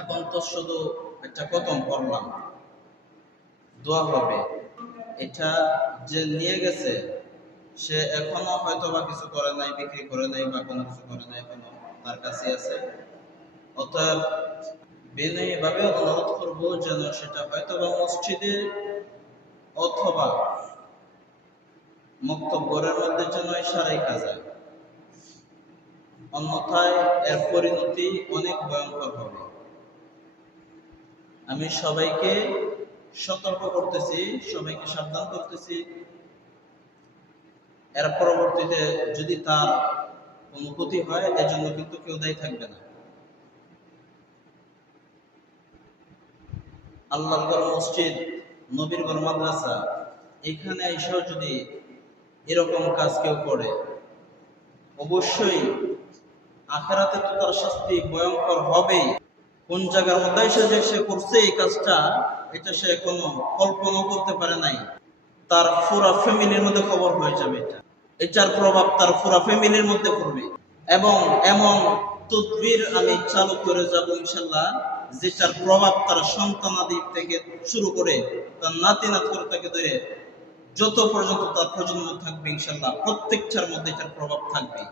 এখন তো শুধু একটা খতম করলাম, দোয়া হবে। এটা যে নিয়ে গেছে সে এখনো হয়তো বা কিছু করে নাই, বিক্রি করে নাই বা কোনো কিছু করে নাই, এখনো তার কাছে আছে। অতএব বিনয়ীভাবে অনুরোধ করবো যেন সেটা হয়তো বা মসজিদে অথবা মুক্তবরের মধ্যে যেন সারাইকা যায়, অন্যথায় এর পরিণতি অনেক ভয়ঙ্কর হবে। আমি সবাইকে সতর্ক করতেছি, সবাইকে সাবধান করতেছি। এর পরবর্তীতে যদি তার কোনো ক্ষতি হয় এজন্য কিন্তু কেউ দায়ী থাকবে না। আল্লাহর ঘর মসজিদ, নবীর ঘর মাদ্রাসা, এখানে এসেও যদি এরকম কাজ কেউ করে অবশ্যই আখিরাতে তো তার শাস্তি ভয়ঙ্কর হবেই। কোন জায়গার মধ্যে এসে যে সে করছে এই কাজটা, এটা সে কোনো কল্পনা করতে পারে নাই। তার পুরা ফ্যামিলির মধ্যে খবর হয়ে যাবে। এটার প্রভাব তার পুরা ফ্যামিলির মধ্যে পড়বে। এবং এমন তদবির আমি চালু করে যাব ইনশাল্লাহ, যেটার প্রভাব তার সন্তানাদি থেকে শুরু করে তার নাতি নাত করে তাকে ধরে যত পর্যন্ত তার প্রজন্ম থাকবে ইনশাল্লাহ প্রত্যেকটার মধ্যে এটার প্রভাব থাকবে।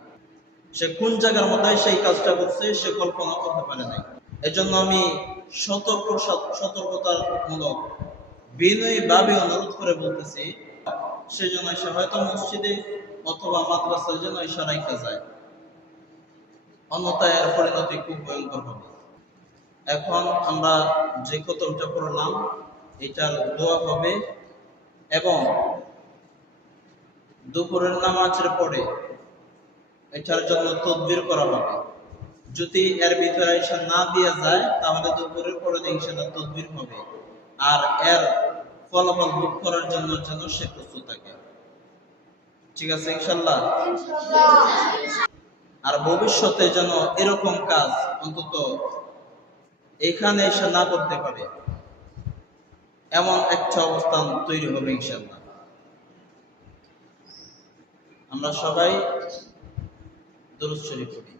সে কোন জায়গার মধ্যে সেই কাজটা করছে সে কল্পনা করতে পারে নাই। এজন্য আমি সতর্কতার মূলক বিনয়ীভাবে অনুরোধ করে বলতেছি, সেজন্য সে হয়তো মসজিদে অথবা মাদ্রাসার জন্য ইশারাইকা যায়, অন্যথায় এর পরিণতি খুব ভয়ঙ্কর হবে। এখন আমরা যে খতমটা পড়লাম এটার দোয়া হবে এবং দুপুরের নামাজের পরে এটার জন্য তদবির করা হবে। যদি এর ভিতরে এসে না দিয়া যায় তাহলে দুপুরের পরে ইনশাআল্লাহ তদবির হবে, আর এর ফলাফল ভোগ করার জন্য যেন সে প্রস্তুত থাকে। ঠিক আছে ইনশাআল্লাহ। আর ভবিষ্যতে যেন এরকম কাজ অন্তত এখানে এসে না করতে পারে, এমন একটা অবস্থান তৈরি হবে ইনশাআল্লাহ। আমরা সবাই দরুদ শরীফ পড়ি।